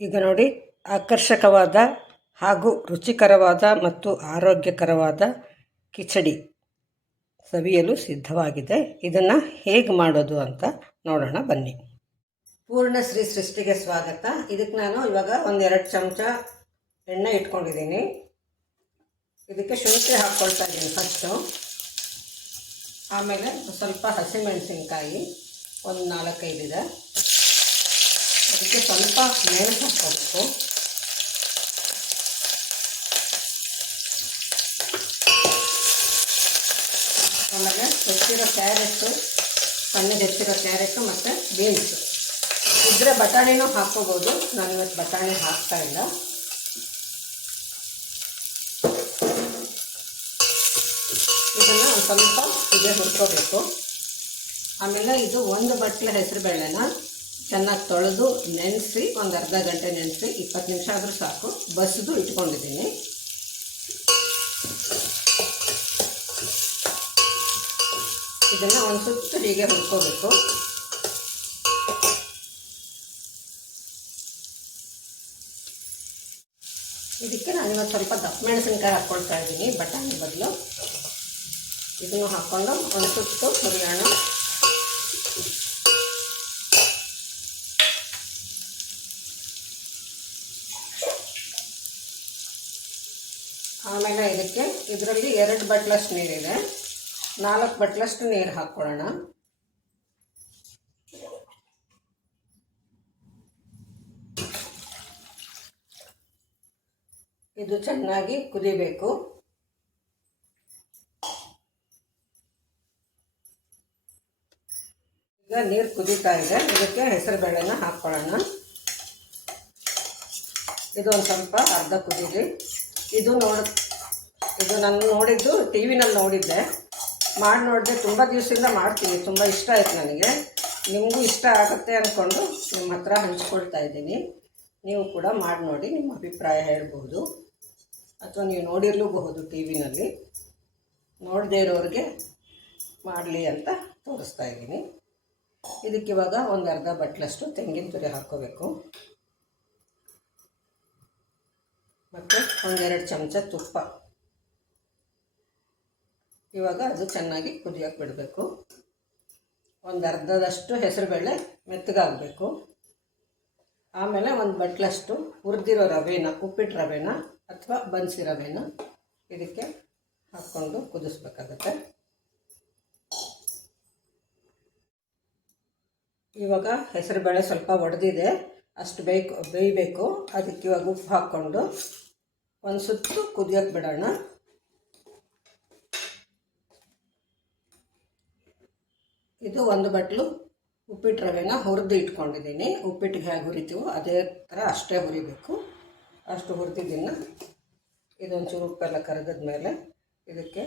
ಈಗ ನೋಡಿ, ಆಕರ್ಷಕವಾದ ಹಾಗೂ ರುಚಿಕರವಾದ ಮತ್ತು ಆರೋಗ್ಯಕರವಾದ ಕಿಚಡಿ ಸವಿಯಲು ಸಿದ್ಧವಾಗಿದೆ. ಇದನ್ನು ಹೇಗೆ ಮಾಡೋದು ಅಂತ ನೋಡೋಣ, ಬನ್ನಿ. ಪೂರ್ಣ ಶ್ರೀ ಸೃಷ್ಟಿಗೆ ಸ್ವಾಗತ. ಇದಕ್ಕೆ ನಾನು ಇವಾಗ ಒಂದೆರಡು ಚಮಚ ಎಣ್ಣೆ ಇಟ್ಕೊಂಡಿದ್ದೀನಿ. ಇದಕ್ಕೆ ಶುಂಠಿ ಹಾಕ್ಕೊಳ್ತಾ ಇದ್ದೀನಿ ಫಸ್ಟು ಆಮೇಲೆ ಸ್ವಲ್ಪ ಹಸಿಮೆಣಸಿನ್ಕಾಯಿ, ಒಂದು ನಾಲ್ಕೈದಿದೆ ಅದಕ್ಕೆ ಸ್ವಲ್ಪ ಮೇಲೆ ಹಾಕೋಬೇಕು ಆಮೇಲೆ ಹೆಚ್ಚಿರೋ ಕ್ಯಾರೆಟು ಸಣ್ಣಗೆ ಹೆಚ್ಚಿರೋ ಕ್ಯಾರೆಟು ಮತ್ತು ಬೀನ್ಸು. ಇದ್ರೆ ಬಟಾಣಿನೂ ಹಾಕ್ಕೋಬೋದು. ನಾನು ಇವತ್ತು ಬಟಾಣಿ ಹಾಕ್ತಾ ಇಲ್ಲ. ಇದನ್ನು ಸ್ವಲ್ಪ ಹೀಗೆ ಹುರ್ಕೋಬೇಕು. ಆಮೇಲೆ ಇದು ಒಂದು ಬಟ್ಲೆ ಹೆಸರುಬೇಳೆನ ಚೆನ್ನಾಗಿ ತೊಳೆದು ನೆನೆಸಿ ಒಂದು ಅರ್ಧ ಗಂಟೆ ನೆನೆಸಿ ಇಪ್ಪತ್ತು ನಿಮಿಷ ಆದರೂ ಸಾಕು. ಬಸಿದು ಇಟ್ಕೊಂಡಿದ್ದೀನಿ. ಇದನ್ನು ಒಂದು ಸುತ್ತು ಹೀಗೆ ಹುರ್ಕೋಬೇಕು. ಇದಕ್ಕೆ ನಾನು ಇವತ್ತು ಸ್ವಲ್ಪ ದಪ್ಪ ಮೆಣಸಿನ್ಕಾಯಿ ಹಾಕ್ಕೊಳ್ತಾ ಇದ್ದೀನಿ. ಬಟಾಣಿ ಬದಲು. ಇದನ್ನು ಹಾಕ್ಕೊಂಡು ಒಂದು ಸುತ್ತು ಹುರಿಯೋಣ ಆಮೇಲೆ ಇದಕ್ಕೆ ಇದರಲ್ಲಿ ಎರಡು ಬಟ್ಲಷ್ಟು ನೀರಿದೆ. ನಾಲ್ಕು ಬಟ್ಲಷ್ಟು ನೀರು ಹಾಕ್ಕೊಳ್ಳೋಣ. ಇದು ಚೆನ್ನಾಗಿ ಕುದಿಬೇಕು. ಈಗ ನೀರು ಕುದೀತಾ ಇದೆ. ಇದಕ್ಕೆ ಹೆಸರು ಬೇಳೆನ ಹಾಕ್ಕೊಳ್ಳೋಣ. ಇದು ಸ್ವಲ್ಪ ಅರ್ಧ ಕುದೀಲಿ ಇದು ನೋಡ, ಇದು ನಾನು ನೋಡಿದ್ದು ಟಿ ವಿನಲ್ಲಿ ನೋಡಿದ್ದೆ. ಮಾಡಿ ನೋಡಿದೆ ತುಂಬ ದಿವಸದಿಂದ ಮಾಡ್ತೀನಿ, ತುಂಬ ಇಷ್ಟ ಆಯ್ತು ನನಗೆ. ನಿಮಗೂ ಇಷ್ಟ ಆಗುತ್ತೆ ಅಂದ್ಕೊಂಡು ನಿಮ್ಮ ಹತ್ರ ಹಂಚ್ಕೊಳ್ತಾ ಇದ್ದೀನಿ. ನೀವು ಕೂಡ ಮಾಡಿ ನೋಡಿ, ನಿಮ್ಮ ಅಭಿಪ್ರಾಯ ಹೇಳ್ಬೋದು. ಅಥವಾ ನೀವು ನೋಡಿರಲೂಬಹುದು ಟಿ ವಿನಲ್ಲಿ. ನೋಡದೇ ಇರೋರಿಗೆ ಮಾಡಲಿ ಅಂತ ತೋರಿಸ್ತಾ ಇದ್ದೀನಿ. ಇದಕ್ಕಿವಾಗ ಒಂದು ಅರ್ಧ ಬಟ್ಲಷ್ಟು ತೆಂಗಿನ ತುರಿ ಹಾಕ್ಕೋಬೇಕು. ಮತ್ತು ಒಂದೆರಡು ಚಮಚ ತುಪ್ಪ. ಇವಾಗ ಅದು ಚೆನ್ನಾಗಿ ಕುದಿಯೋಕೆ ಬಿಡಬೇಕು. ಒಂದು ಅರ್ಧದಷ್ಟು ಹೆಸರುಬೇಳೆ ಮೆತ್ತಗಾಗಬೇಕು ಆಮೇಲೆ ಒಂದು ಬಟ್ಲಷ್ಟು ಹುರಿದಿರೋ ರವೆನ, ಉಪ್ಪಿಟ್ಟು ರವೆನ ಅಥವಾ ಬನ್ಸಿ ರವೆನ ಇದಕ್ಕೆ ಹಾಕ್ಕೊಂಡು ಕುದಿಸ್ಬೇಕಾಗತ್ತೆ. ಇವಾಗ ಹೆಸರುಬೇಳೆ ಸ್ವಲ್ಪ ಒಡೆದಿದೆ. ಅಷ್ಟು ಬೇಕು, ಬೇಯಬೇಕು. ಅದಕ್ಕೆ ಇವಾಗ ಉಪ್ಪು ಹಾಕ್ಕೊಂಡು ಒಂದು ಸುತ್ತು ಕುದಿಯೋಕೆ ಬಿಡೋಣ. ಇದು ಒಂದು ಬಟ್ಲು ಉಪ್ಪಿಟ್ಟು ರವೆನ ಹುರಿದು ಇಟ್ಕೊಂಡಿದ್ದೀನಿ. ಉಪ್ಪಿಟ್ಟಿಗೆ ಹೇಗೆ ಹುರಿತೀವೋ ಅದೇ ಥರ ಅಷ್ಟೇ ಹುರಿಬೇಕು. ಅಷ್ಟು ಹುರಿದಿದ್ದನ್ನು ಇದೊಂಚೂರು ಉಪ್ಪೆಲ್ಲ ಕರಗದ ಮೇಲೆ ಇದಕ್ಕೆ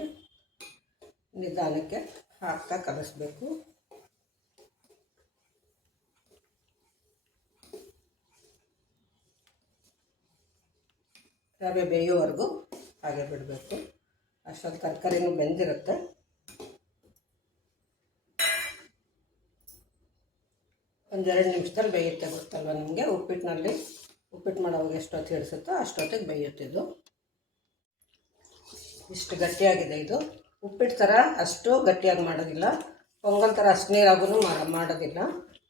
ನಿಧಾನಕ್ಕೆ ಹಾಕ್ತಾ ಕಲಿಸ್ಬೇಕು. ರವೆ ಬೇಯೋವರೆಗೂ ಹಾಗೆ ಬಿಡಬೇಕು ಅಷ್ಟೊಂದು ತರಕಾರಿನೂ ಬೆಂದಿರುತ್ತೆ. ಒಂದೆರಡು ನಿಮಿಷದಲ್ಲಿ ಬೇಯುತ್ತೆ ಗೊತ್ತಲ್ವ ನಿಮಗೆ? ಉಪ್ಪಿಟ್ಟಿನಲ್ಲಿ ಉಪ್ಪಿಟ್ಟು ಮಾಡೋವಾಗ ಎಷ್ಟೊತ್ತು ಹಿಡಿಸುತ್ತೋ ಅಷ್ಟೊತ್ತಿಗೆ ಬೇಯುತ್ತಿದ್ದು ಇಷ್ಟು ಗಟ್ಟಿಯಾಗಿದೆ ಇದು. ಉಪ್ಪಿಟ್ಟು ಥರ ಅಷ್ಟು ಗಟ್ಟಿಯಾಗಿ ಮಾಡೋದಿಲ್ಲ. ಪೊಂಗಲ್ ಥರ ಅಷ್ಟು ನೀರಾಗೂ ಮಾಡೋದಿಲ್ಲ.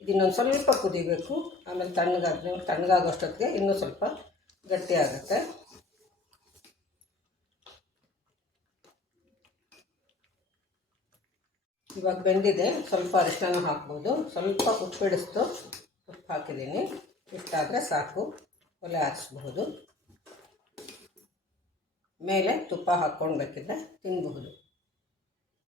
ಇದನ್ನೊಂದು ಸ್ವಲ್ಪ ಕುದಿಬೇಕು. ಆಮೇಲೆ ತಣ್ಣಗಾಗ ತಣ್ಣಗಾಗೋಷ್ಟೊತ್ತಿಗೆ ಇನ್ನೂ ಸ್ವಲ್ಪ ಗಟ್ಟಿ ಆಗುತ್ತೆ ಇವಾಗ ಬೆಂದಿದೆ, ಸ್ವಲ್ಪ ಅರಿಶಿನ ಹಾಕ್ಬೋದು. ಸ್ವಲ್ಪ ಉಪ್ಪಿಡಿಸ್ತು ಉಪ್ಪು ಹಾಕಿದ್ದೀನಿ. ಇಷ್ಟಾದರೆ ಸಾಕು. ಒಲೆ ಹಾರಿಸ್ಬಹುದು ಮೇಲೆ ತುಪ್ಪ ಹಾಕ್ಕೊಂಡು ಬೇಕಿದ್ರೆ ತಿನ್ನಬಹುದು